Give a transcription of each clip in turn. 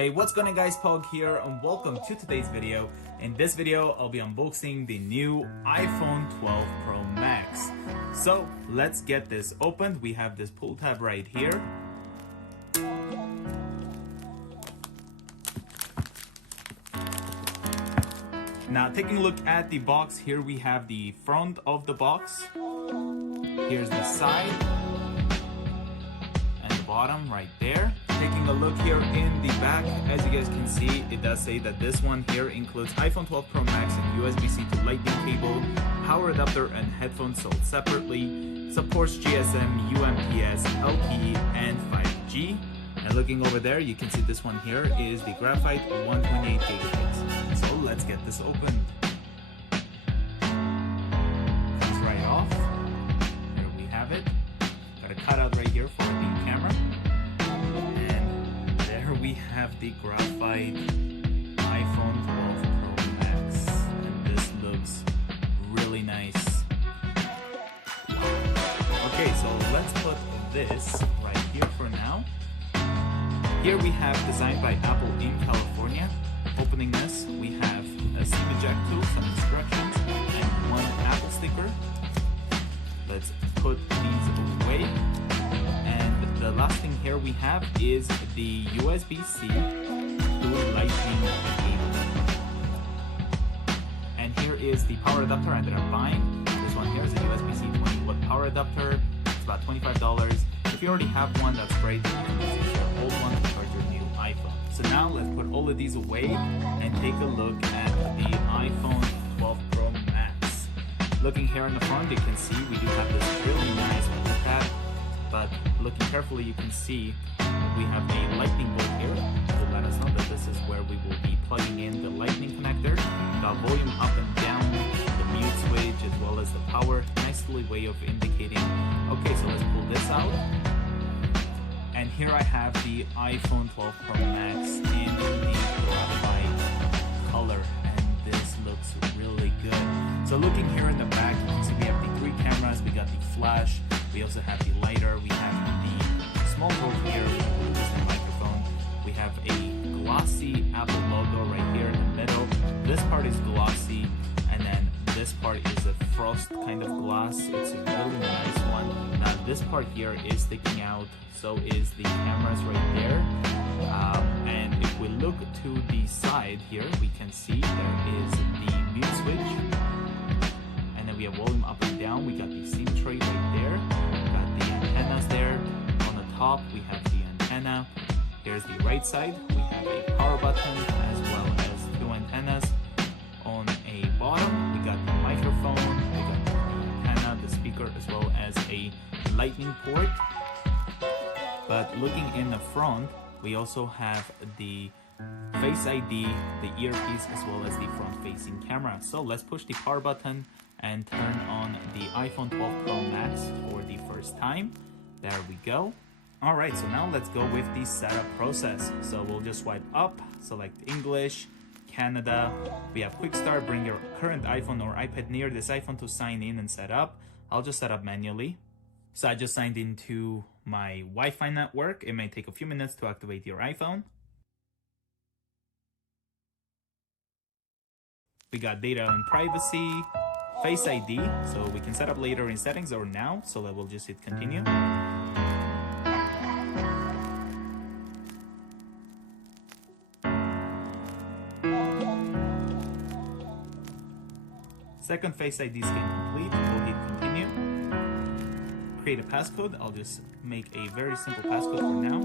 Hey, what's going on guys, Pog here and welcome to today's video. In this video, I'll be unboxing the new iPhone 12 Pro Max. So let's get this opened. We have this pull tab right here. Now taking a look at the box, here we have the front of the box. Here's the side and the bottom right there. Taking a look here in the back, as you guys can see, it does say that this one here includes iPhone 12 Pro Max and USB-C to Lightning cable, power adapter and headphones sold separately, supports GSM, UMTS, LTE and 5G. And looking over there, you can see this one here is the graphite 128 gigabytes. So let's get this opened. Comes right off. Here we have it. Got a cutout right here for the camera. And there we have the graphite iPhone 12 Pro Max. And this looks really nice. Okay, so let's put this right here for now. Here we have designed by Apple in California. Opening this, we have a SIM eject tool, some instructions, and one Apple sticker. Let's put these away. And the last thing here we have is the USB-C to Lightning cable. And here is the power adapter I ended up buying. This one here is a USB-C 20-watt power adapter. It's about $25. If you already have one, that's great. You can use your old one to charge your new iPhone. So now let's put all of these away and take a look at the iPhone 12 Pro Max. Looking here in the front, you can see we do have this really nice pull tab, but looking carefully, you can see we have a lightning bolt here to let us know that this is where we will be plugging in the lightning connector. Got volume up and down, the mute switch, as well as the power. Nice little way of indicating. Okay, so let's pull this out. And here I have the iPhone 12 Pro Max in the graphite color, and this looks really good. So looking here in the back, you can see we have the 3 cameras, we got the flash, we also have the lighter, we have the small probe here, which is the microphone. We have a glossy Apple logo right here in the middle. This part is glossy, and then this part is a frost kind of glass. It's a really nice one. Now this part here is sticking out, so is the cameras right there. And if we look to the side here, we can see there is the mute switch. And then we have volume up and down. We got the SIM tray right there. We got the antennas there. On the top, we have the antenna. Here's the right side. We have a power button as well as 2 antennas. On a bottom, we got the microphone, we got the antenna, the speaker, as well as a lightning port. But looking in the front, we also have the Face ID, the earpiece, as well as the front-facing camera. So let's push the power button and turn on the iPhone 12 Pro Max for the first time. There we go. Alright, so now let's go with the setup process. So we'll just swipe up, select English, Canada. We have quick start. Bring your current iPhone or iPad near this iPhone to sign in and set up. I'll just set up manually. So I just signed into my Wi-Fi network. It may take a few minutes to activate your iPhone. We got data and privacy, Face ID, so we can set up later in settings or now. So we'll just hit continue. Second Face ID scan complete. We'll hit continue. Create a passcode. I'll just make a very simple passcode for now.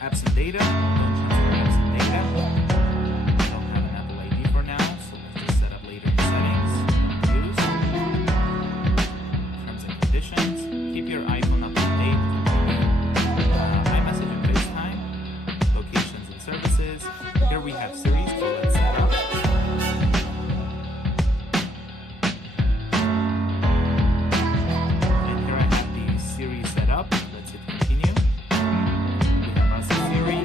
Apps and data. Don't transfer apps and data. Don't have an Apple ID for now, so let's just set up later in settings. Don't use. Terms and conditions. Keep your iPhone up to date. iMessage and FaceTime. Locations and services. Here we have Siri, so let's set up. And here I have the Siri set up. Let's hit continue. We have our Siri.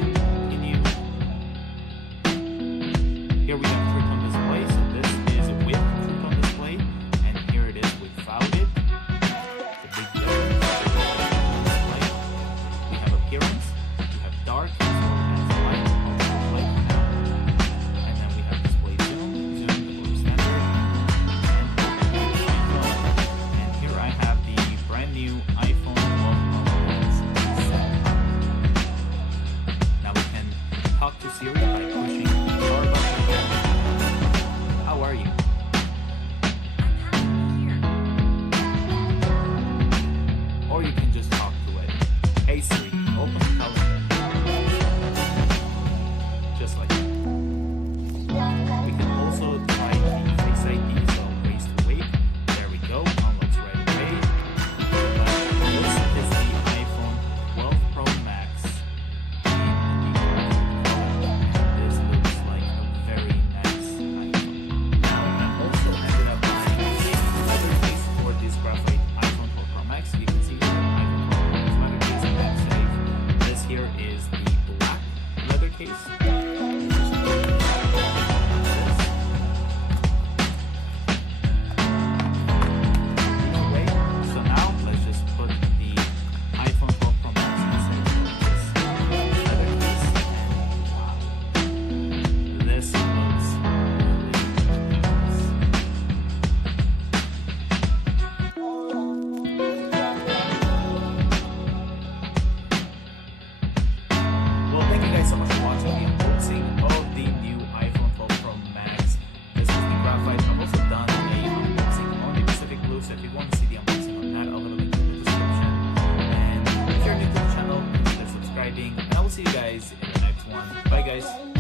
graphite. I've also done a unboxing on the Pacific Blue, so if you want to see the unboxing on that, I'll have a link in the description. And if you're new to the channel, consider subscribing, and I will see you guys in the next one. Bye guys!